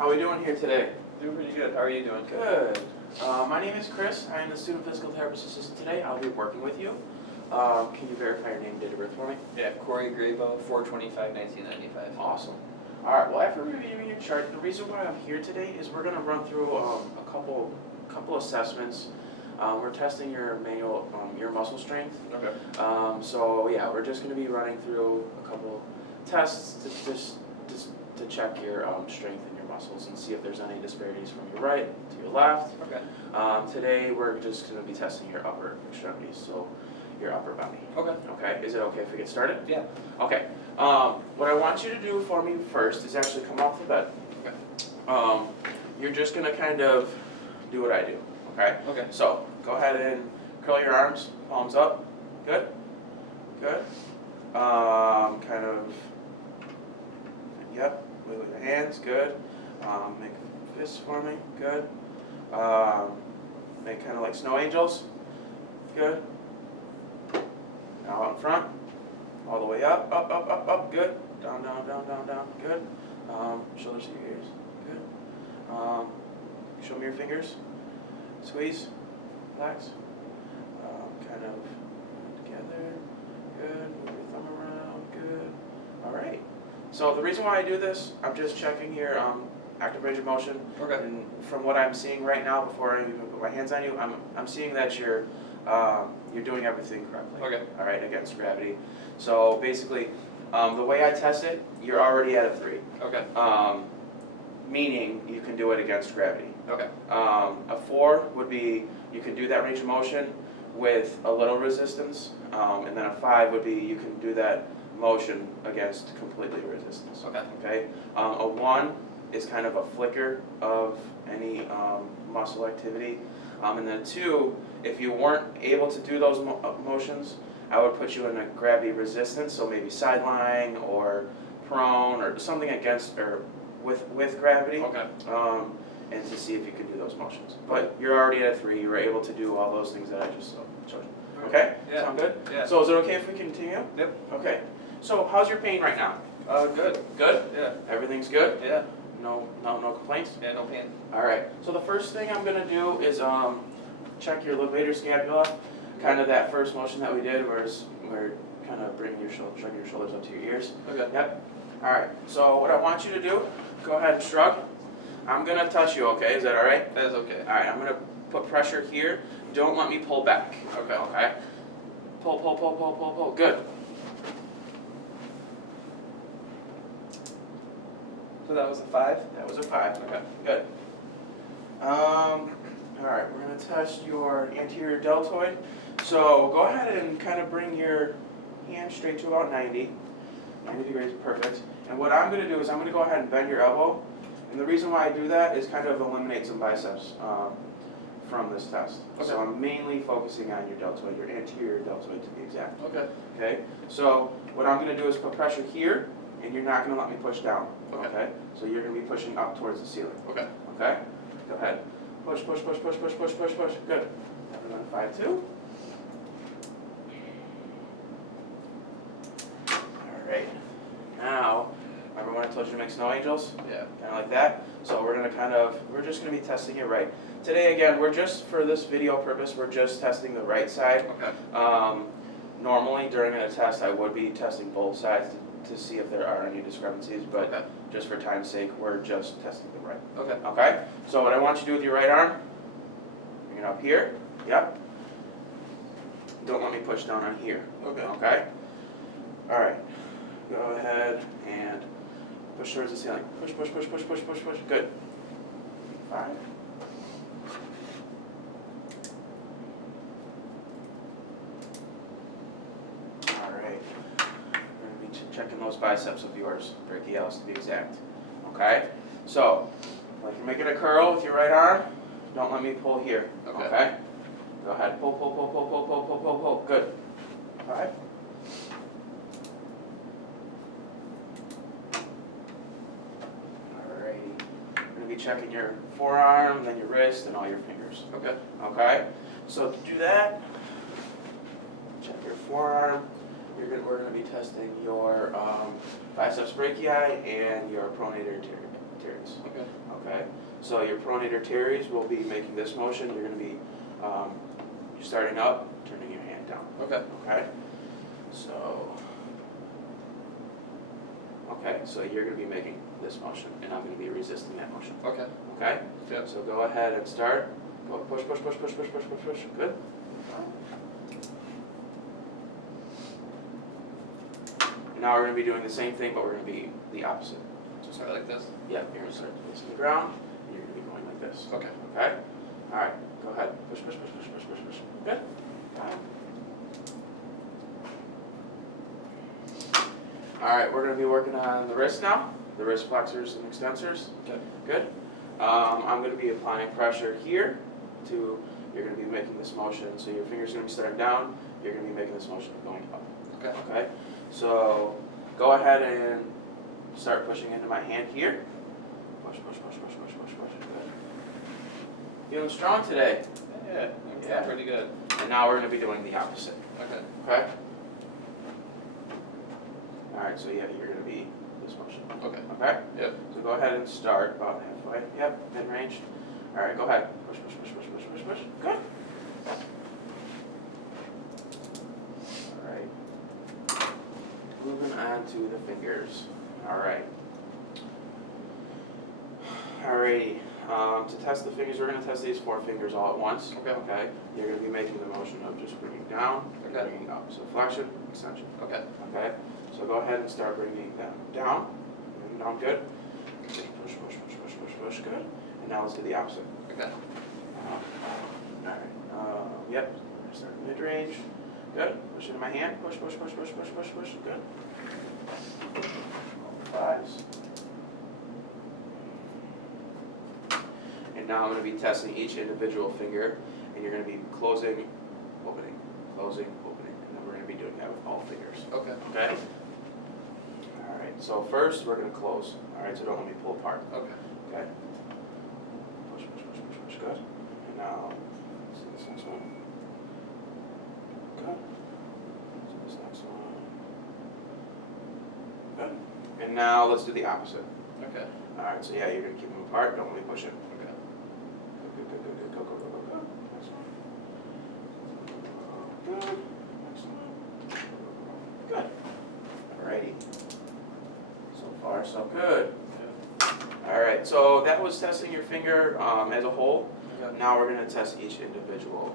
How are we doing here today? Doing pretty good. How are you doing? Good. My name is Chris. I am the student physical therapist assistant today. I'll be working with you. Can you verify your name and date of birth for me? Yeah, Corey Grabo, 4/25/1995. Awesome. All right. Well, after reviewing your chart, the reason why I'm here today is we're going to run through a couple assessments. We're testing your your muscle strength. Okay. So yeah, we're just going to be running through a couple tests to check your strength in your muscles and see if there's any disparities from your right to your left. Okay. Today we're just going to be testing your upper extremities, so your upper body. Okay. Okay. Is it okay if we get started? Yeah. Okay. What I want you to do for me first is actually come off the bed. Okay. You're just going to kind of do what I do. Okay. Okay. So go ahead and curl your arms, palms up. Good. Good. Kind of. Yep. Wiggle your hands. Good. Make fists for me. Good. Make kind of like snow angels. Good. Now out in front. All the way up. Up. Up. Up. Up. Good. Down. Down. Down. Down. Down. Good. Shoulders to your ears. Good. Show me your fingers. Squeeze. Relax. Kind of together. Good. Move your thumb around. Good. All right. So the reason why I do this, I'm just checking here active range of motion. Okay. And from what I'm seeing right now, before I even put my hands on you, I'm seeing that you're doing everything correctly. Okay. All right, against gravity. So basically, the way I test it, you're already at a 3. Okay. Meaning you can do it against gravity. Okay. A 4 would be you can do that range of motion with a little resistance, and then a 5 would be you can do that motion against completely resistance. Okay. Okay. A 1 is kind of a flicker of any muscle activity, and then 2, if you weren't able to do those motions, I would put you in a gravity resistance, so maybe side lying or prone or something against or with gravity. Okay. And to see if you can do those motions. But you're already at a 3. You were able to do all those things that I just showed you. Okay? Yeah. Sound good? Yeah. So is it okay if we continue? Yep. Okay. So how's your pain right now? Good. Good? Yeah. Everything's good? Yeah. No complaints? Yeah, no pain. All right. So the first thing I'm gonna do is check your levator scapula. Kind of that first motion that we did, where we're kind of bringing your shrug your shoulders up to your ears. Okay. Yep. All right. So what I want you to do, go ahead and shrug. I'm gonna touch you. Okay? Is that all right? That is okay. All right. I'm gonna put pressure here. Don't let me pull back. Okay. Okay. Pull, pull, pull, pull, pull, pull. Good. So that was a 5? That was a 5. Okay. Good. All right, we're going to test your anterior deltoid. So go ahead and kind of bring your hand straight to about 90. 90 degrees, perfect. And what I'm going to do is I'm going to go ahead and bend your elbow. And the reason why I do that is kind of eliminate some biceps from this test. Okay. So I'm mainly focusing on your deltoid, your anterior deltoid to be exact. Okay. Okay, so what I'm going to do is put pressure here, and you're not going to let me push down. Okay. So you're going to be pushing up towards the ceiling. Okay. Okay, go ahead. Push, push, push, push, push, push, push, push. Good. And then 5-2. All right. Now, remember when I told you to make snow angels? Yeah. Kind of like that. So we're just going to be testing it right. Today, again, for this video purpose, we're just testing the right side. Okay. Normally, during a test, I would be testing both sides to see if there are any discrepancies, but Okay. just for time's sake, we're just testing the right. Okay. Okay? So what I want you to do with your right arm, bring it up here. Yep. Don't let me push down on here. Okay. Okay? All right. Go ahead and push towards the ceiling. Push, push, push, push, push, push, push. Good. 5. All right. We're going to be checking those biceps of yours, brachialis to be exact. Okay? So, like you're making a curl with your right arm, don't let me pull here. Okay. Go ahead. Pull, pull, pull, pull, pull, pull, pull, pull, pull. Good. 5. Alrighty. We're going to be checking your forearm, then your wrist, and all your fingers. Okay. Okay? So to do that, check your forearm. We're going to be testing your biceps brachii and your pronator anterior. teres. Okay. Okay, so your pronator teres will be making this motion. You're going to be you're starting up, turning your hand down. Okay. Okay, so you're going to be making this motion, and I'm going to be resisting that motion. Okay. Okay. Yep. So go ahead and start. Go push, push, push, push, push, push, push, push. Good. Now we're going to be doing the same thing, but we're going to be the opposite. So start like this? Yep, you're going to start facing the ground, and you're going to be going like this. Okay. Okay? Alright, go ahead. Push, push, push, push, push, push, push. Good. Alright, we're going to be working on the wrist now, the wrist flexors and extensors. Okay. Good. I'm going to be applying pressure here to, you're going to be making this motion, so your finger's going to be starting down, you're going to be making this motion going up. Okay. Okay? So go ahead and start pushing into my hand here. Push, push, push, push, push, push, push. Good. Feeling strong today. Yeah, Yeah. pretty good. And now we're going to be doing the opposite. Okay. Okay? Alright, so yeah, you're going to be this motion. Okay. Okay? Yep. So go ahead and start about halfway. Yep, mid-range. Alright, go ahead. Push, push, push, push, push, push, push. Good. Alright. Moving on to the fingers. Alright. Alrighty. To test the fingers, we're going to test these 4 fingers all at once. Okay. Okay? You're going to be making the motion of just bringing down, and Okay. bringing up. So flexion, extension. Okay. Okay? So go ahead and start bringing them down. Bring them down, good. Push, push, push, push, push, push, push, good. And now let's do the opposite. Okay. Alright. Yep. Start mid-range. Good. Push into my hand. Push, push, push, push, push, push, push. Good. All 5s. And now I'm going to be testing each individual finger, and you're going to be closing, opening, and then we're going to be doing that with all fingers. Okay. Okay? Alright, so first we're going to close. Alright, so don't let me pull apart. Okay. Okay? Push, push, push, push, push, good. And now, let's do this next one. Good. Let's do this next one. Good. And now let's do the opposite. Okay. Alright, so yeah, you're going to keep them apart, don't let me push it. Okay. Good, good, good, good, go, go, go, go, go. Next one. Good. Next one. Good. Alrighty. So far, so good. Alright, so that was testing your finger as a whole. Okay. Now we're going to test each individual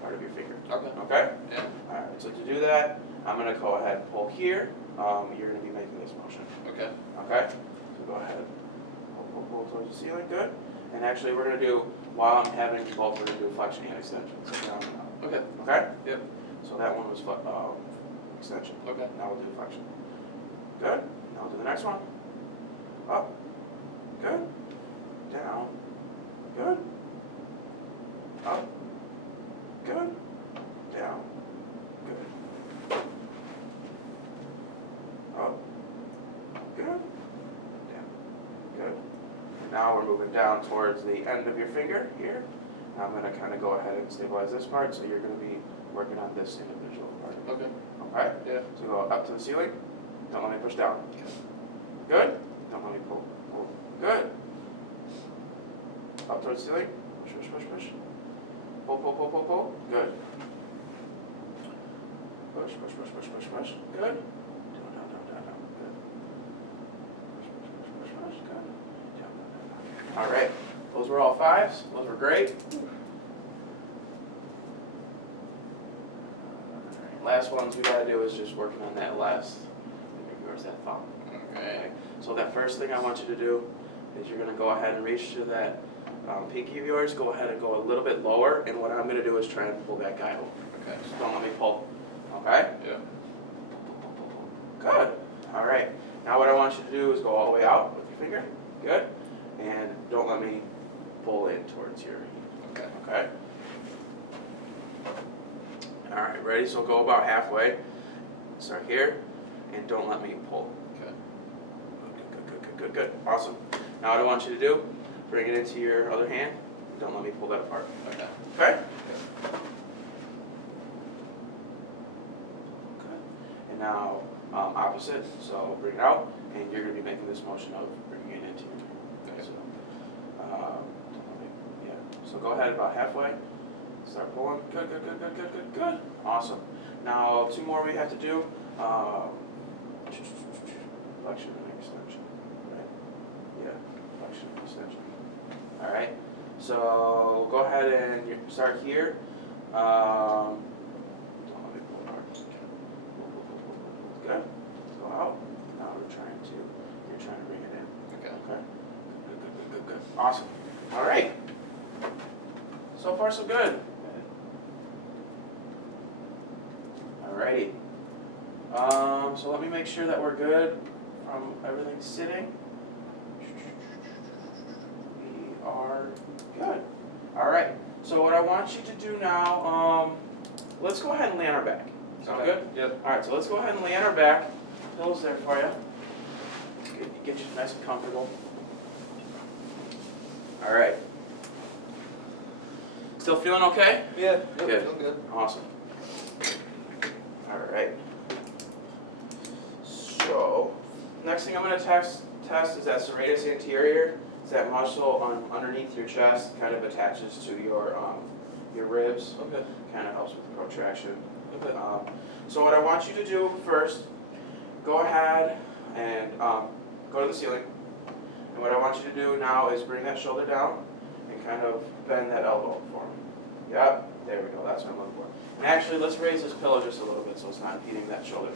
part of your finger. Okay. Okay? Yeah. Alright, so to do that, I'm going to go ahead and pull here. You're going to be making this motion. Okay. Okay? So go ahead. Pull towards the ceiling. Good. And actually, we're going to do, while I'm having you both, we're going to do flexion and extension. So down and up. Okay. Okay? Yep. So that one was extension. Okay. Now we'll do flexion. Good. Now we'll do the next one. Up. Good. Down. Good. Up. Good. Down. Good. Up. Good. Down. Good. And now we're moving down towards the end of your finger here. I'm going to kind of go ahead and stabilize this part, so you're going to be working on this individual part. Okay. Okay? Yeah. So go up to the ceiling. Don't let me push down. Good. Don't let me pull. Pull. Good. Up towards the ceiling. Push, push, push, push. Pull, pull, pull, pull, pull. Good. Push, push, push, push, push, push. Good. Down, down, down, down, down. Good. Push, push, push, push, push. Good. Down, down, down, down. All right. Those were all 5s. Those were great. Last ones we gotta do is just working on that last. Where's that thumb? Okay. So that first thing I want you to do is you're gonna go ahead and reach to that pinky of yours. Go ahead and go a little bit lower, and what I'm gonna do is try and pull that guy over. Okay. So don't let me pull. Okay? Yeah. Good. All right. Now what I want you to do is go all the way out with your finger. Good. And don't let me pull in towards your. Okay. Okay. All right. Ready? So go about halfway. Start here, and don't let me pull. Okay. Good, good, good, good, good. Awesome. Now what I want you to do, bring it into your other hand. Don't let me pull that apart. Okay. Okay? Good. And now opposite. So bring it out, and you're going to be making this motion of bringing it into your knee. Okay. So, yeah. So go ahead about halfway. Start pulling. Good, good, good, good, good, good, good. Awesome. Now 2 more we have to do. Flexion and extension. Right? Yeah. Flexion and extension. All right. So go ahead and start here. Don't let me pull hard. Good. Go out. Now you're trying to bring it in. Okay. Okay. Good, good, good, good, good. Awesome. All right. So far, so good. Alrighty. So let me make sure that we're good from everything sitting. We are good. Alright. So what I want you to do now, let's go ahead and lay on our back. Sound Okay. good? Yep. Alright, so let's go ahead and lay on our back. Pillows there for you. Get you nice and comfortable. Alright. Still feeling okay? Yeah. Yep. Good. Feel good. Awesome. Alright. So, next thing I'm going to test is that serratus anterior. It's that muscle underneath your chest, kind of attaches to your ribs. Okay. Kind of helps with the protraction. Okay. So what I want you to do first, go ahead and go to the ceiling. And what I want you to do now is bring that shoulder down and kind of bend that elbow for me. Yep, there we go, that's what I'm looking for. And actually, let's raise this pillow just a little bit so it's not impeding that shoulder.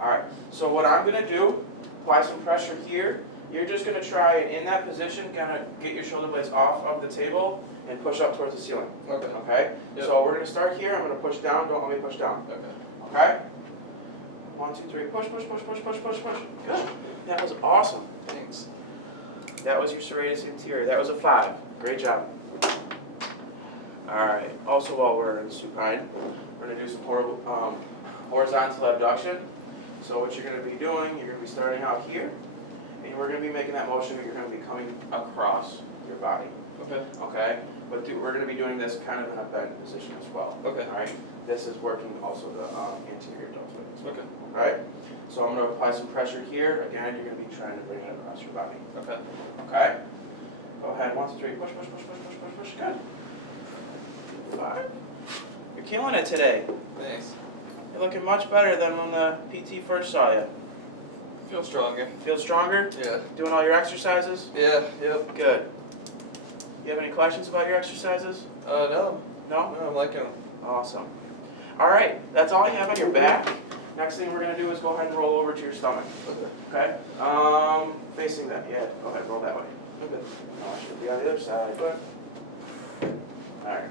Alright, so what I'm going to do, apply some pressure here. You're just going to try and in that position, kind of get your shoulder blades off of the table and push up towards the ceiling. Okay. Okay? Yep. So we're going to start here. I'm going to push down. Don't let me push down. Okay. Okay? 1, 2, 3. Push, push, push, push, push, push, push. Good. That was awesome. Thanks. That was your serratus anterior. That was a 5. Great job. Alright. Also, while we're in supine, we're going to do some horizontal abduction. So what you're going to be doing, you're going to be starting out here. And we're going to be making that motion, but you're going to be coming across your body. Okay. Okay? But we're going to be doing this kind of in a bent position as well. Okay. Alright? This is working also the anterior deltoid. Okay. Alright? So I'm going to apply some pressure here. Again, you're going to be trying to bring it across your body. Okay. Okay? Go ahead. 1, 2, 3. Push, push, push, push, push, push, push. Good. 5. You're killing it today. Thanks. You're looking much better than when the PT first saw you. Feel stronger. Feel stronger? Yeah. Doing all your exercises? Yeah. Yep. Good. You have any questions about your exercises? No. No? No, I'm liking them. Awesome. All right, that's all you have on your back. Next thing we're going to do is go ahead and roll over to your stomach. Okay. Okay? Facing that, yeah. Go ahead, roll that way. Okay. I should be on the other side, but. All right.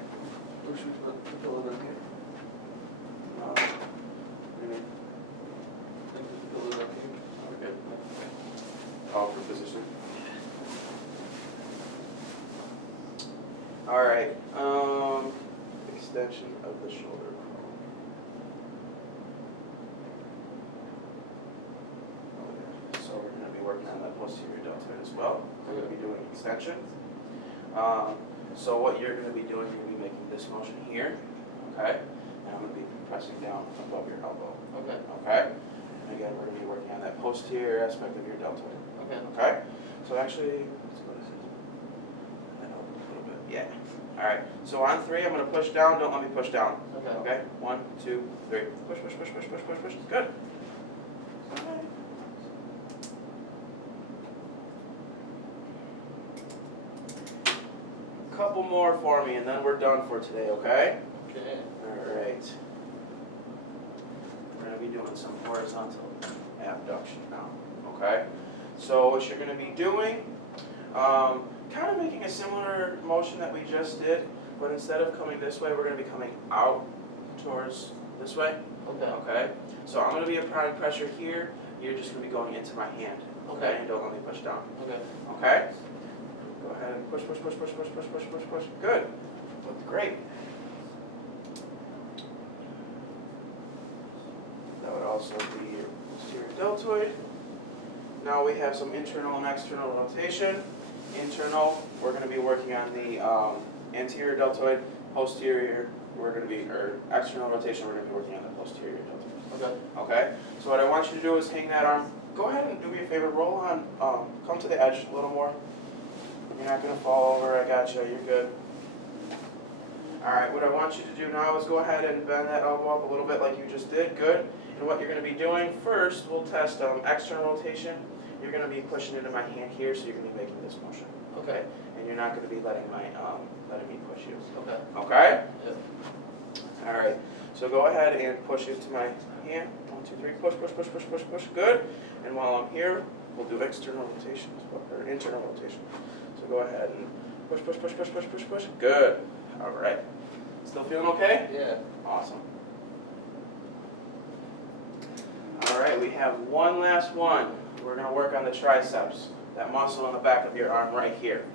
Where should we put the pillow down here? What do you mean? Put the pillow down here. Okay. Oh, for position. All right. Extension of the shoulder. So we're going to be working on that posterior deltoid as well. We're going to be doing extension. So what you're going to be doing, you're going to be making this motion here, okay? And I'm going to be pressing down above your elbow, Okay. okay? And again, we're going to be working on that posterior aspect of your deltoid, Okay. okay? So actually, let's go to that elbow a little bit. Yeah. All right. So on 3, I'm going to push down. Don't let me push down. Okay. Okay. 1, 2, 3. Push, push, push, push, push, push, push. Good. Couple more for me, and then we're done for today. Okay. Okay. All right. We're going to be doing some horizontal abduction now. Okay. So what you're going to be doing, kind of making a similar motion that we just did, but instead of coming this way, we're going to be coming out towards this way. Okay. Okay. So I'm going to be applying pressure here. You're just going to be going into my hand. Okay. And don't let me push down. Okay. Okay. Go ahead and push, push, push, push, push, push, push, push, push. Good. Looked great. That would also be your posterior deltoid. Now we have some internal and external rotation. Internal, we're going to be working on the anterior deltoid. Posterior, we're going to be, or external rotation, we're going to be working on the posterior deltoid. Okay. Okay? So what I want you to do is hang that arm. Go ahead and do me a favor, roll on, come to the edge a little more. You're not gonna fall over, I got you, you're good. Alright, what I want you to do now is go ahead and bend that elbow up a little bit like you just did, good. And what you're gonna be doing first, we'll test external rotation. You're gonna be pushing into my hand here, so you're gonna be making this motion. Okay. And you're not gonna be letting me push you. Okay. Okay? Yep. Alright, so go ahead and push into my hand. 1, 2, 3, push, push, push, push, push, push, good. And while I'm here, we'll do external rotation as well, or internal rotation. So go ahead and push, push, push, push, push, push, push, good. Alright, still feeling okay? Yeah. Awesome. Alright, we have one last one. We're gonna work on the triceps, that muscle in the back of your arm right here.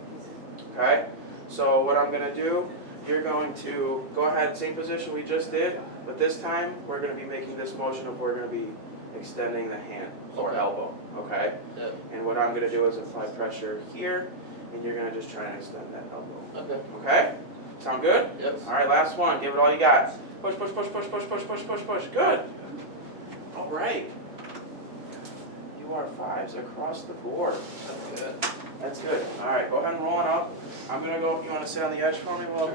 Okay? So what I'm gonna do, you're going to go ahead, same position we just did, but this time we're going to be making this motion of we're going to be extending the hand or Okay. elbow, okay? Yep. And what I'm going to do is apply pressure here, and you're going to just try and extend that elbow. Okay. Okay? Sound good? Yep. All right, last one. Give it all you got. Push, push, push, push, push, push, push, push, push. Good. All right. You are 5s across the board. That's good. That's good. All right, go ahead and roll it up. I'm gonna go. You want to sit on the edge for me? Well,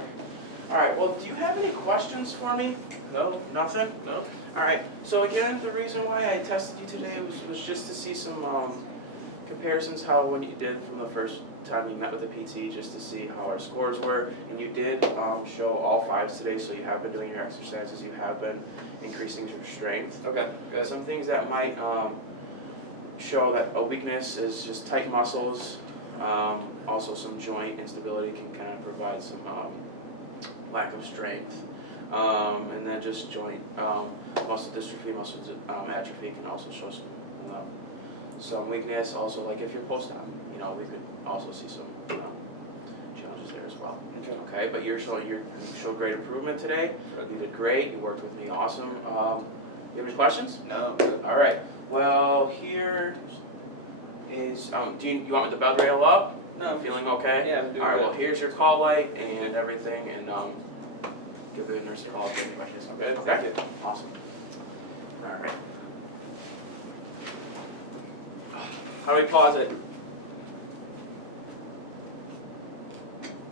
all right. Well, do you have any questions for me? No. Nothing. No. All right. So again, the reason why I tested you today was just to see some comparisons how when you did from the first time you met with the PT, just to see how our scores were. And you did show all 5s today, so you have been doing your exercises. You have been increasing your strength. Okay. Good. Some things that might show that a weakness is just tight muscles. Also some joint instability can kind of provide some lack of strength. And then just joint muscle dystrophy, muscle atrophy can also show some weakness. Also, like if you're post-op, we could also see some challenges there as well. Okay, but you showed great improvement today. You did great. You worked with me awesome. You have any questions? No. Good. All right. Well, here is, do you want the belt rail up? No. Feeling okay? Yeah, I'm doing All right, good. well, here's your call light and everything, and give the nurse a call if you have any questions. Okay? Thank you. Awesome. All right. How do we pause it?